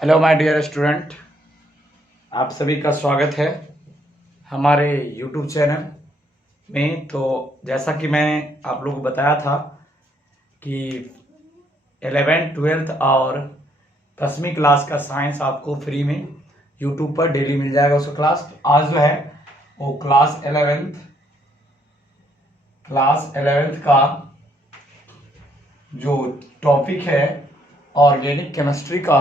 Hello my dear student, आप सभी का स्वागत है हमारे यूट्यूब चैनल में। तो जैसा कि मैंने आप लोगों को बताया था कि 11th 12th और 10वीं क्लास का साइंस आपको फ्री में यूट्यूब पर डेली मिल जाएगा उसका क्लास। आज जो है वो क्लास 11th का जो टॉपिक है ऑर्गेनिक केमिस्ट्री का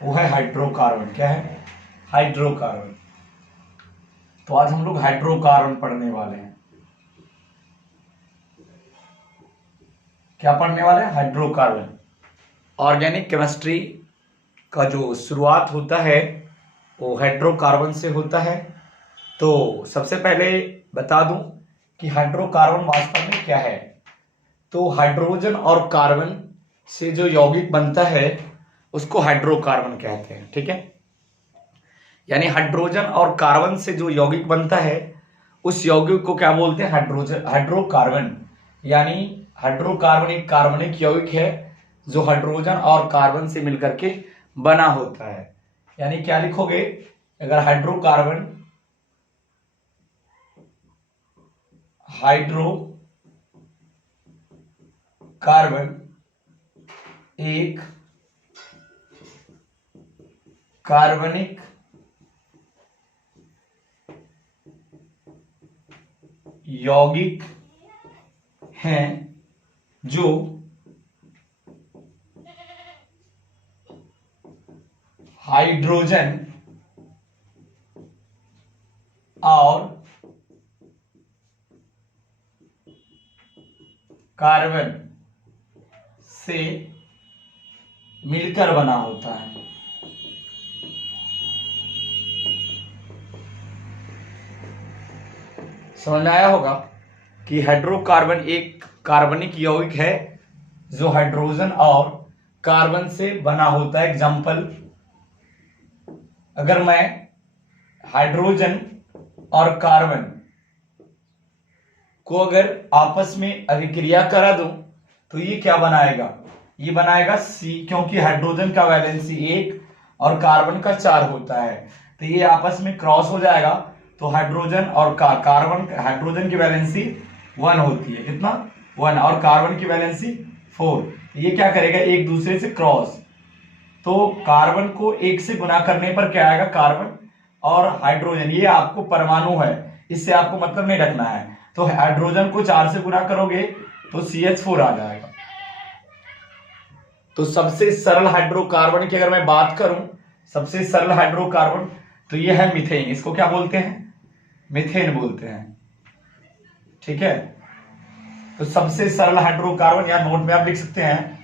वो है हाइड्रोकार्बन। क्या है? हाइड्रोकार्बन। तो आज हम लोग हाइड्रोकार्बन पढ़ने वाले हैं। क्या पढ़ने वाले हैं? हाइड्रोकार्बन। ऑर्गेनिक केमिस्ट्री का जो शुरुआत होता है वो हाइड्रोकार्बन से होता है। तो सबसे पहले बता दूं कि हाइड्रोकार्बन वास्तव में क्या है। तो हाइड्रोजन और कार्बन से जो यौगिक बनता है उसको हाइड्रोकार्बन कहते हैं। ठीक है, यानी हाइड्रोजन और कार्बन से जो यौगिक बनता है उस यौगिक को क्या बोलते हैं? हाइड्रोकार्बन। यानी हाइड्रोकार्बन एक कार्बनिक यौगिक है जो हाइड्रोजन और कार्बन से मिलकर के बना होता है। यानी क्या लिखोगे अगर हाइड्रोकार्बन एक कार्बनिक यौगिक हैं जो हाइड्रोजन और कार्बन से मिलकर बना होता है। समझ में आया होगा कि हाइड्रोकार्बन एक कार्बनिक यौगिक है जो हाइड्रोजन और कार्बन से बना होता है। एग्जाम्पल, अगर मैं हाइड्रोजन और कार्बन को अगर आपस में अभिक्रिया करा दूं तो ये क्या बनाएगा? ये बनाएगा सी, क्योंकि हाइड्रोजन का वैलेंसी 1 और कार्बन का 4 होता है। तो ये आपस में क्रॉस हो जाएगा तो हाइड्रोजन और कार्बन, हाइड्रोजन की वैलेंसी 1 होती है। कितना? 1। और कार्बन की वैलेंसी 4। ये क्या करेगा? एक दूसरे से क्रॉस। तो कार्बन को 1 से गुना करने पर क्या आएगा? कार्बन और हाइड्रोजन, ये आपको परमाणु है, इससे आपको मतलब नहीं रखना है। तो हाइड्रोजन को 4 से गुना करोगे तो CH4 आ जाएगा। तो सबसे सरल हाइड्रोकार्बन की अगर मैं बात करूं, सबसे सरल हाइड्रोकार्बन तो ये है मीथेन। इसको क्या बोलते हैं? मीथेन बोलते हैं। ठीक है, तो सबसे सरल हाइड्रोकार्बन, या नोट में आप लिख सकते हैं,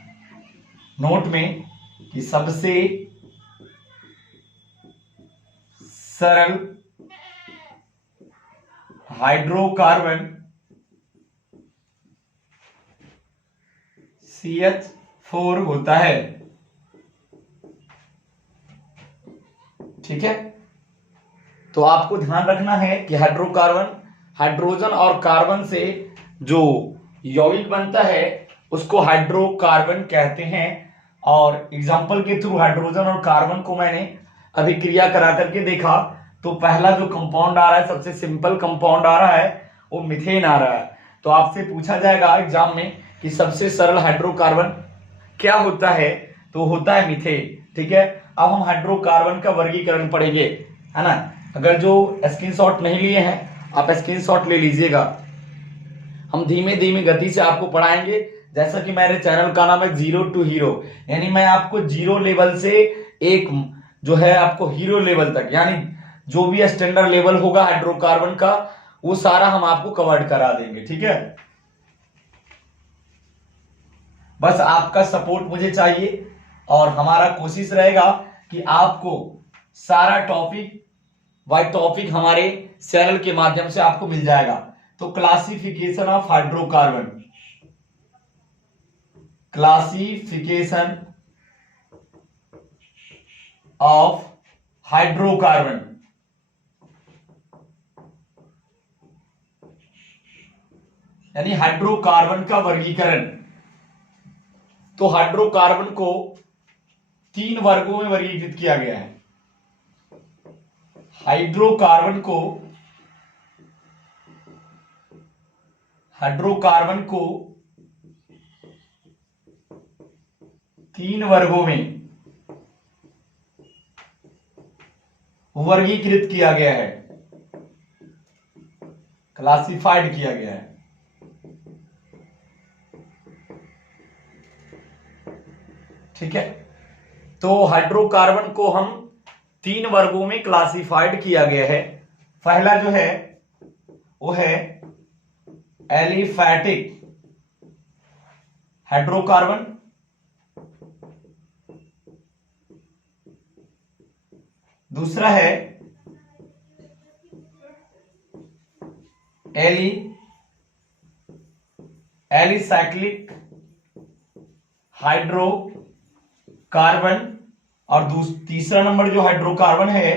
नोट में, कि सबसे सरल हाइड्रोकार्बन CH4 होता है। ठीक है, तो आपको ध्यान रखना है कि हाइड्रोकार्बन, हाइड्रोजन और कार्बन से जो यौगिक बनता है उसको हाइड्रोकार्बन कहते हैं। और एग्जाम्पल के थ्रू हाइड्रोजन और कार्बन को मैंने अभिक्रिया करा करके देखा तो पहला जो कंपाउंड आ रहा है, सबसे सिंपल कंपाउंड आ रहा है, वो मीथेन आ रहा है। तो आपसे पूछा जाएगा एग्जाम में कि सबसे सरल हाइड्रोकार्बन क्या होता है, तो होता है मीथेन। ठीक है, अब हम हाइड्रोकार्बन का वर्गीकरण पढ़ेंगे, है ना। अगर जो स्क्रीनशॉट नहीं लिए हैं आप स्क्रीनशॉट ले लीजिएगा। हम धीमे धीमे गति से आपको पढ़ाएंगे, जैसा कि मेरे चैनल का नाम है जीरो टू हीरो, यानी मैं आपको जीरो लेवल से एक जो है आपको हीरो लेवल तक, यानी जो भी स्टैंडर्ड लेवल होगा हाइड्रोकार्बन का वो सारा हम आपको कवर करा देंगे। ठीक है, बस आपका सपोर्ट मुझे चाहिए और हमारा कोशिश रहेगा कि आपको सारा टॉपिक बाय टॉपिक हमारे चैनल के माध्यम से आपको मिल जाएगा। तो classification of hydrocarbon, classification of hydrocarbon, यानी हाइड्रोकार्बन का वर्गीकरण। तो हाइड्रोकार्बन को 3 वर्गों में वर्गीकृत किया गया है। हाइड्रोकार्बन को 3 वर्गों में वर्गीकृत किया गया है, क्लासिफाइड किया गया है। ठीक है, तो हाइड्रोकार्बन को हम 3 वर्गों में क्लासिफाइड किया गया है। पहला जो है वो है एलिफैटिक हाइड्रोकार्बन, दूसरा है एलिसाइक्लिक हाइड्रोकार्बन, और तीसरा नंबर जो हाइड्रोकार्बन है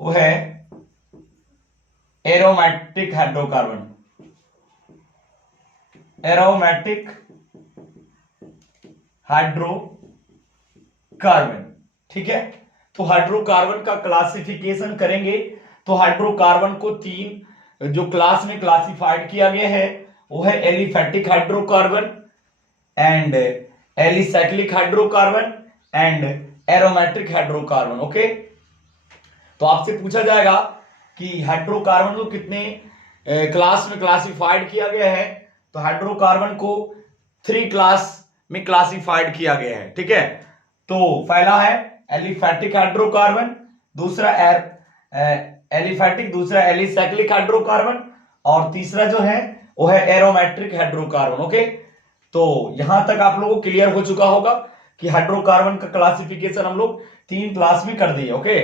वो है एरोमेटिक हाइड्रोकार्बन, एरोमेटिक हाइड्रोकार्बन। ठीक है, तो हाइड्रोकार्बन का क्लासिफिकेशन करेंगे तो हाइड्रोकार्बन को 3 जो क्लास में क्लासिफाइड किया गया है वो है aliphatic hydrocarbon and alicyclic hydrocarbon and aromatic hydrocarbon. Okay, तो आपसे पूछा जाएगा कि हाइड्रोकार्बन को कितने क्लास में क्लासिफाइड किया गया है, तो हाइड्रोकार्बन को 3 क्लास में क्लासिफाइड किया गया है। ठीक है, तो पहला है एलिफैटिक हाइड्रोकार्बन, दूसरा एलिफैटिक, दूसरा एलिसाइक्लिक हाइड्रोकार्बन, और तीसरा जो है वो है एरोमेट्रिक हाइड्रोकार्बन। ओके, तो यहां तक आप लोगों को क्लियर हो चुका होगा कि हाइड्रोकार्बन का क्लासिफिकेशन हम लोग 3 क्लास में कर दिए। ओके,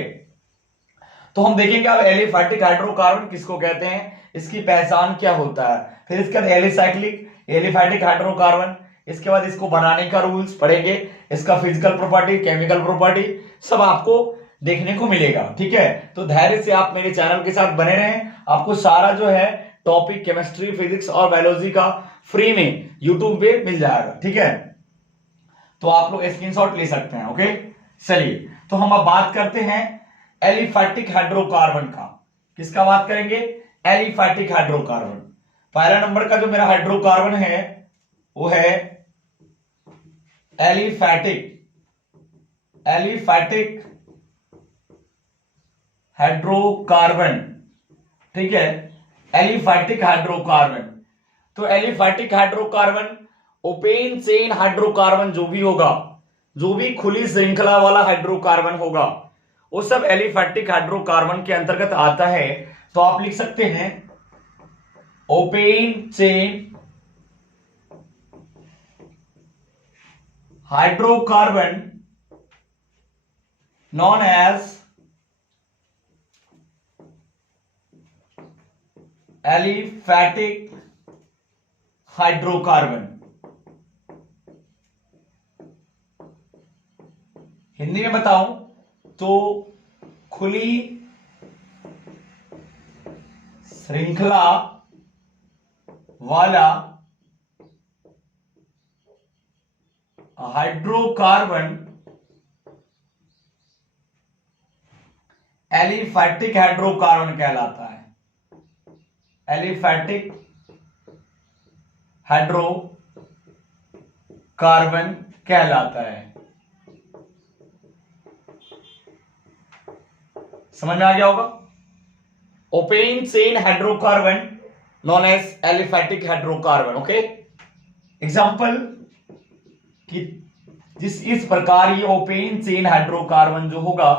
तो हम देखेंगे अब एलिफैटिक हाइड्रोकार्बन किसको कहते हैं, इसकी पहचान क्या होता है, फिर इसके बाद एलिफैटिक हाइड्रोकार्बन, इसके बाद इसको बनाने का रूल्स पढ़ेंगे, इसका फिजिकल प्रॉपर्टी, केमिकल प्रॉपर्टी सब आपको देखने को मिलेगा। ठीक है, तो धैर्य से आप मेरे चैनल के साथ बने रहें, आपको सारा जो है टॉपिक केमिस्ट्री, फिजिक्स और बायोलॉजी का फ्री में यूट्यूब पे मिल जाएगा। ठीक है, तो आप लोग स्क्रीनशॉट ले सकते हैं। ओके, चलिए तो हम अब बात करते हैं एलिफैटिक हाइड्रोकार्बन का। किसका बात करेंगे, एलिफैटिक हाइड्रोकार्बन। पहला नंबर का जो मेरा हाइड्रोकार्बन है वो है एलिफैटिक हाइड्रोकार्बन। ठीक है, एलिफैटिक हाइड्रोकार्बन, तो aliphatic hydrocarbon open chain hydrocarbon जो भी होगा, जो भी खुली श्रृंखला वाला हाइड्रोकार्बन होगा वो सब एलिफैटिक हाइड्रोकार्बन के अंतर्गत आता है। तो आप लिख सकते हैं open chain hydrocarbon known as aliphatic hydrocarbon. Hindi में बताऊं तो खुली श्रृंखला वाला हाइड्रोकार्बन एलिफैटिक हाइड्रोकार्बन कहलाता है, एलिफैटिक हाइड्रोकार्बन कहलाता है। समझ में आ गया होगा, open chain hydrocarbon known as aliphatic hydrocarbon. Okay, example कि इस प्रकार ये ओपन चेन हाइड्रोकार्बन जो होगा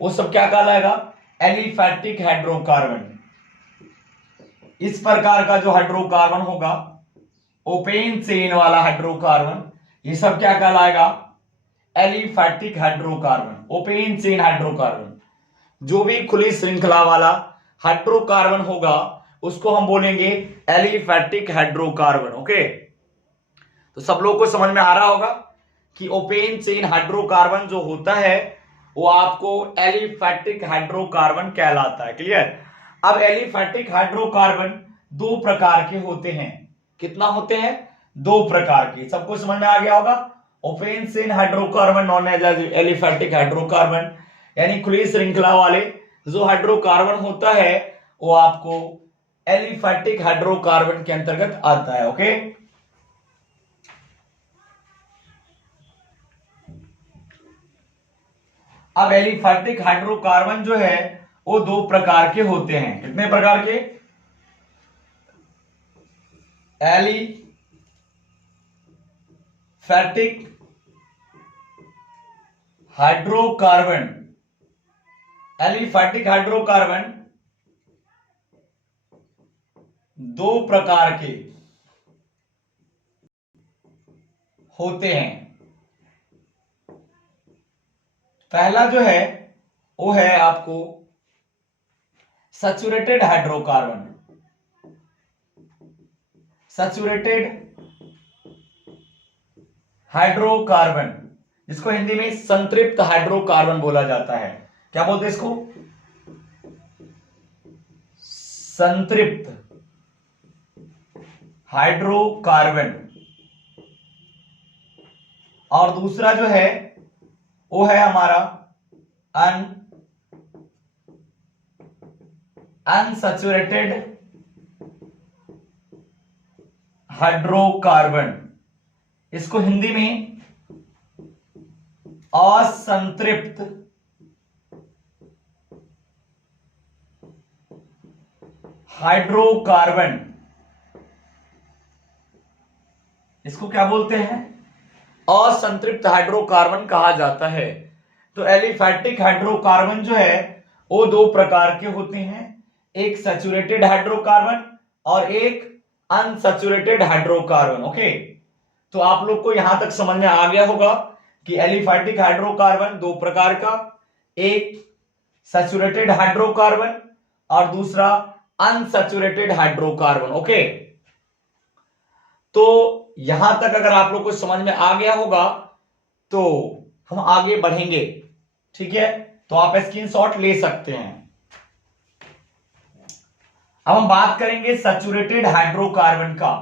वो सब क्या कहलाएगा, एलिफैटिक हाइड्रोकार्बन। इस प्रकार का जो हाइड्रोकार्बन होगा ओपन चेन वाला हाइड्रोकार्बन, ये सब क्या कहलाएगा, aliphatic hydrocarbon, open chain hydrocarbon. जो भी खुली श्रृंखला वाला हाइड्रोकार्बन होगा उसको हम बोलेंगे एलिफैटिक हाइड्रोकार्बन। ओके, तो सब लोग को समझ में आ रहा होगा कि ओपन चेन हाइड्रोकार्बन जो होता है वो आपको एलिफैटिक हाइड्रोकार्बन कहलाता है। क्लियर, अब एलिफैटिक हाइड्रोकार्बन 2 प्रकार के होते हैं। कितना होते हैं, 2 प्रकार के, सबको समझ में आ गया होगा। Open hydrocarbon known as aliphatic hydrocarbon, यानी खुली श्रृंखला वाले जो हाइड्रोकार्बन होता है वो आपको एलिफैटिक हाइड्रोकार्बन के अंतर्गत आता है। ओके, अब एलिफैटिक हाइड्रोकार्बन जो है वो दो प्रकार के होते हैं। कितने प्रकार के? एलिफैटिक हाइड्रोकार्बन, एलिफैटिक हाइड्रोकार्बन दो प्रकार के होते हैं। पहला जो है वो है आपको सैचुरेटेड हाइड्रोकार्बन, सैचुरेटेड हाइड्रोकार्बन, जिसको हिंदी में संतृप्त हाइड्रोकार्बन बोला जाता है। क्या बोलते हैं इसको? संतृप्त हाइड्रोकार्बन। और दूसरा जो है वो है हमारा अनसैचुरेटेड हाइड्रोकार्बन, इसको हिंदी में असंतृप्त हाइड्रोकार्बन, इसको क्या बोलते हैं? असंतृप्त हाइड्रोकार्बन कहा जाता है। तो एलिफैटिक हाइड्रोकार्बन जो है वो दो प्रकार के होते हैं, एक सैचुरेटेड हाइड्रोकार्बन और एक अनसैचुरेटेड हाइड्रोकार्बन। ओके, तो आप लोग को यहां तक समझ में आ गया होगा कि एलिफैटिक हाइड्रोकार्बन दो प्रकार का, एक सैचुरेटेड हाइड्रोकार्बन और दूसरा अनसैचुरेटेड हाइड्रोकार्बन। ओके, तो यहां तक अगर आप लोग को समझ में आ गया होगा तो हम आगे बढ़ेंगे। ठीक है, तो आप स्क्रीनशॉट ले सकते हैं। अब हम बात करेंगे सैचुरेटेड हाइड्रोकार्बन का।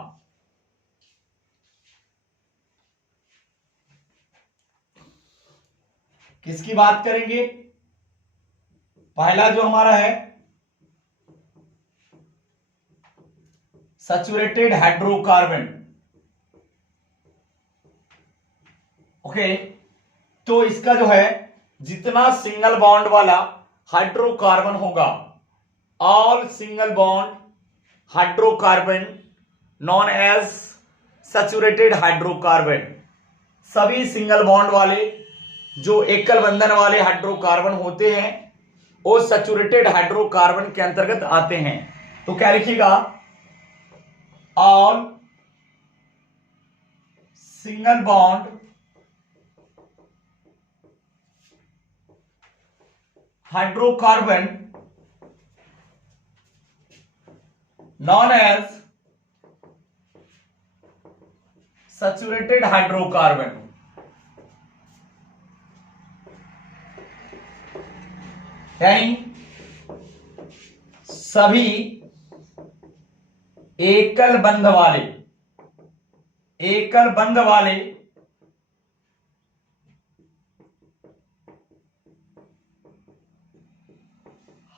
किसकी बात करेंगे? पहला जो हमारा है सैचुरेटेड हाइड्रोकार्बन। ओके, तो इसका जो है जितना सिंगल बॉन्ड वाला हाइड्रोकार्बन होगा, all single bond hydrocarbon known as saturated hydrocarbon, सभी सिंगल बॉन्ड वाले जो एकल बंधन वाले हाइड्रोकार्बन होते हैं वो सैचुरेटेड हाइड्रोकार्बन के अंतर्गत आते हैं। तो क्या लिखिएगा? All single bond hydrocarbon known as saturated hydrocarbon, यानी सभी एकल बंध वाले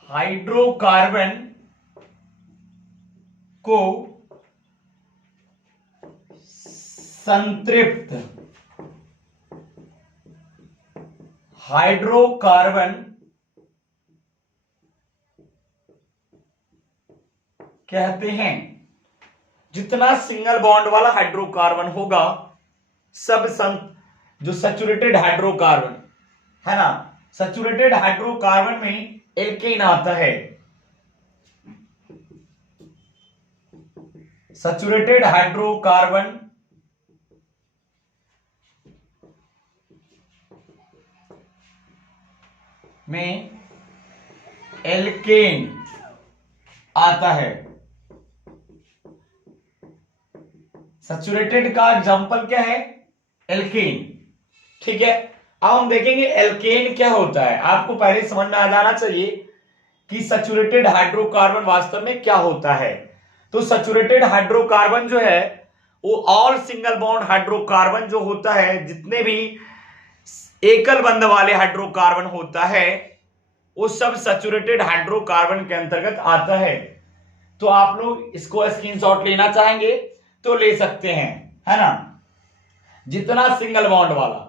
हाइड्रोकार्बन को संतृप्त हाइड्रोकार्बन कहते हैं। जितना सिंगल बॉन्ड वाला हाइड्रोकार्बन होगा सब जो सैचुरेटेड हाइड्रोकार्बन है ना, सैचुरेटेड हाइड्रोकार्बन में एल्केन आता है। सैचुरेटेड हाइड्रोकार्बन में एल्केन आता है। सैचुरेटेड का एग्जांपल क्या है? एल्केन। ठीक है, अब हम देखेंगे एल्केन क्या होता है। आपको पहले समझ में आ जाना चाहिए कि सैचुरेटेड हाइड्रोकार्बन वास्तव में क्या होता है। तो सैचुरेटेड हाइड्रोकार्बन जो है वो ऑल सिंगल बॉन्ड हाइड्रोकार्बन जो होता है, जितने भी एकल बंध वाले हाइड्रोकार्बन होता है, वो सब सैचुरेटेड हाइड्रोकार्बन के अंतर्गत आता है। तो आप लोग इसको स्क्रीनशॉट लेना चाहेंगे तो ले सकते हैं, है ना। जितना सिंगल बॉन्ड वाला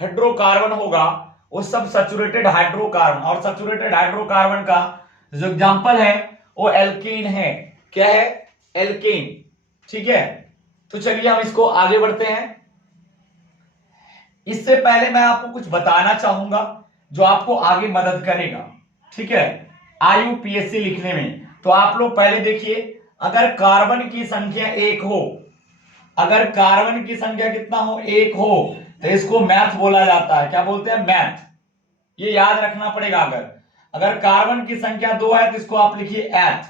हाइड्रोकार्बन होगा वो सब सैचुरेटेड हाइड्रोकार्बन, और सैचुरेटेड हाइड्रोकार्बन का जो एग्जांपल है वो एल्कीन है। क्या है? एल्कीन। ठीक है, तो चलिए हम इसको आगे बढ़ते हैं। इससे पहले मैं आपको कुछ बताना चाहूंगा जो आपको आगे मदद करेगा, ठीक है, IUPAC लिखने में। तो आप लोग पहले देखिए, अगर कार्बन की संख्या 1 हो, अगर कार्बन की संख्या कितना हो? 1 हो, तो इसको मैथ बोला जाता है। क्या बोलते हैं? मैथ। ये याद रखना पड़ेगा। अगर कार्बन की संख्या 2 है तो इसको आप लिखिए एथ।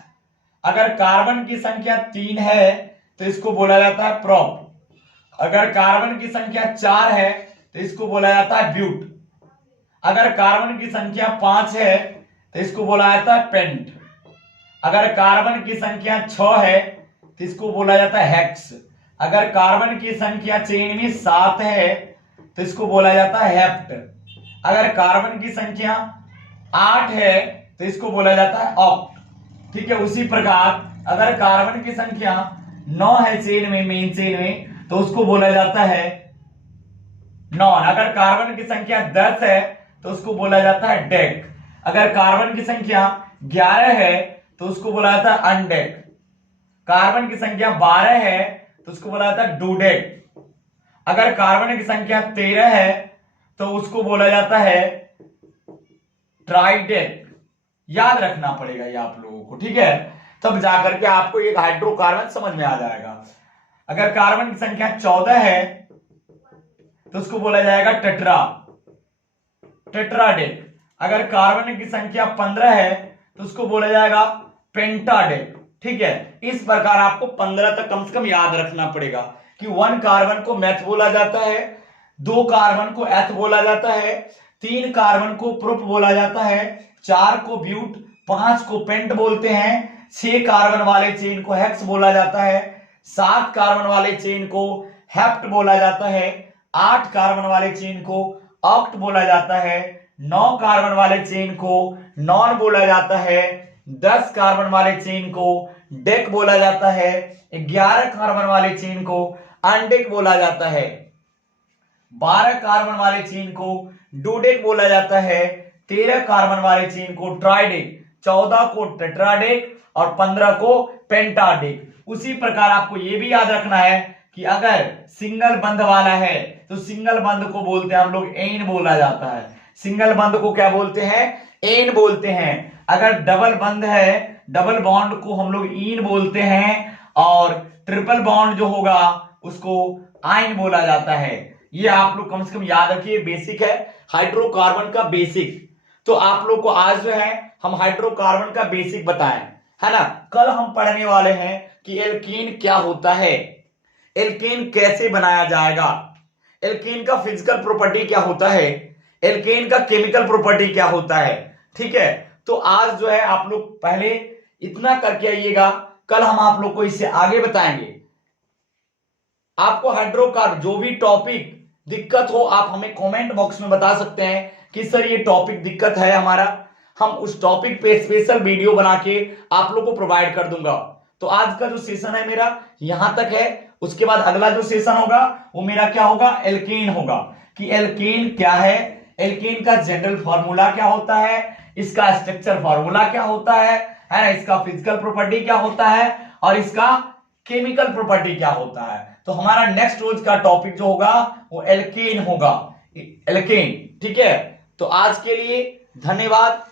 अगर कार्बन की संख्या 3 है तो इसको बोला जाता है प्रोप। अगर कार्बन की संख्या 4 है तो इसको बोला जाता है ब्यूट। अगर कार्बन की संख्या 5 है तो इसको बोला जाता है पेंट। अगर कार्बन की संख्या 6 है तो इसको बोला जाता है हेक्स। अगर कार्बन की संख्या चेन में 7 है तो इसको बोला जाता है हेप्ट। अगर कार्बन की संख्या 8 है तो इसको बोला जाता है ऑक्ट। ठीक है, उसी प्रकार अगर कार्बन की संख्या 9 है चेन में, मेन चेन में, तो उसको बोला जाता है नॉन। अगर कार्बन की संख्या 10 है तो उसको बोला जाता है डेक। अगर कार्बन की संख्या 11 है तो उसको बोला जाता है अनडेक। कार्बन की संख्या 12 है तो उसको बोला जाता है डूडेक। अगर कार्बन की संख्या 13 है तो उसको बोला जाता है ट्राइडेक। याद रखना पड़ेगा ये आप लोगों को, ठीक है, तब जाकर के आपको एक हाइड्रोकार्बन समझ में आ जाएगा। अगर कार्बन की संख्या 14 है तो उसको बोला जाएगा टेट्राडेक। अगर कार्बन की संख्या 15 है तो उसको बोला जाएगा पेंटाडेक। ठीक है, इस प्रकार आपको 15 तक कम से कम याद रखना पड़ेगा कि 1 कार्बन को मेथ बोला जाता है, 2 कार्बन को एथ बोला जाता है, 3 कार्बन को प्रोप बोला जाता है, 4 को ब्यूट, 5 को पेंट बोलते हैं, 6 कार्बन वाले चेन को हेक्स बोला जाता है, 7 कार्बन वाले चेन को हेप्ट बोला जाता है, 8 कार्बन वाले चेन को ऑक्ट बोला जाता है, 9 कार्बन वाले चेन को नॉन बोला जाता है, 10 कार्बन वाले चेन को डेक बोला जाता है, 11 कार्बन वाले चेन को अनडेक बोला जाता है, 12 कार्बन वाले चेन को डूडेक बोला जाता है, 13 कार्बन वाले चेन को ट्राइडेक, 14 को टेट्राडेक और 15 को पेंटाडेक। उसी प्रकार आपको यह भी याद रखना है कि अगर सिंगल बंध वाला है तो सिंगल बंध को बोलते हैं हम लोग एन बोला जाता है। सिंगल बंध को क्या बोलते हैं? एन बोलते हैं। अगर डबल बंध है, डबल बॉन्ड को हम लोग इन बोलते हैं, और ट्रिपल बॉन्ड जो होगा उसको आइन बोला जाता है। ये आप लोग कम से कम याद रखिए, बेसिक है हाइड्रोकार्बन का बेसिक। तो आप लोग को आज जो है हम हाइड्रोकार्बन का बेसिक बताएं, है ना। कल हम पढ़ने वाले हैं कि एल्कीन क्या होता है, एल्कीन कैसे बनाया जाएगा, एल्कीन का फिजिकल प्रॉपर्टी क्या होता है, एल्कीन का केमिकल प्रॉपर्टी क्या होता है। ठीक है, तो आज जो है आप लोग पहले इतना करके आइएगा, कल हम आप लोग को इससे आगे बताएंगे। आपको हाइड्रोकार्बन जो भी टॉपिक दिक्कत हो आप हमें कमेंट बॉक्स में बता सकते हैं कि सर ये टॉपिक दिक्कत है हमारा, हम उस टॉपिक पे स्पेशल वीडियो बना के आप लोग को प्रोवाइड कर दूंगा। तो आज का जो सेशन है मेरा यहां तक है। उसके बाद अगला जो सेशन होगा वो मेरा क्या होगा? एल्कीन होगा, कि एल्कीन क्या है, एल्कीन का जनरल फॉर्मूला क्या होता है, इसका स्ट्रक्चर फॉर्मूला क्या होता है ना, इसका फिजिकल प्रॉपर्टी क्या होता है और इसका केमिकल प्रॉपर्टी क्या होता है। तो हमारा नेक्स्ट रोज का टॉपिक जो होगा वो एल्कीन होगा, एल्कीन। ठीक है, तो आज के लिए धन्यवाद।